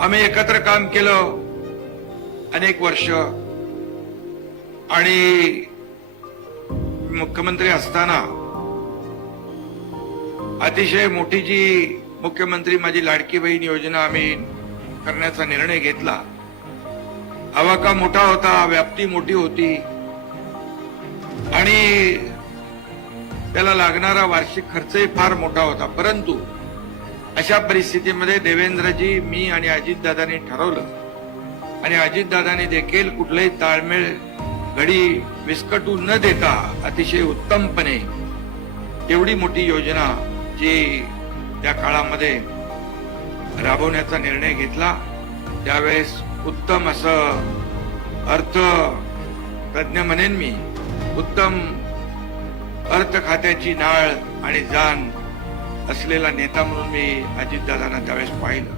आम्ही एकत्र काम केलं अनेक वर्ष आणि मुख्यमंत्री असताना अतिशय मोठी जी मुख्यमंत्री माझी लाडकी बहीण योजना आम्ही करण्याचा निर्णय घेतला। आवाका मोठा होता, व्याप्ती मोठी होती आणि त्याला लागणारा वार्षिक खर्चही फार मोठा होता। परंतु अशा परिस्थितीमध्ये देवेंद्रजी, मी आणि अजितदादांनी ठरवलं आणि अजितदादांनी देखील कुठलाही ताळमेळ घडी विस्कटू न देता अतिशय उत्तमपणे एवढी मोठी योजना जी त्या काळामध्ये राबवण्याचा निर्णय घेतला। त्यावेळेस उत्तम असं अर्थ तज्ञ म्हणेन मी, उत्तम अर्थ खात्याची नाळ आणि जाण असलेला नेता म्हणून मी अजितदादांना त्यावेळेस पाहिलं।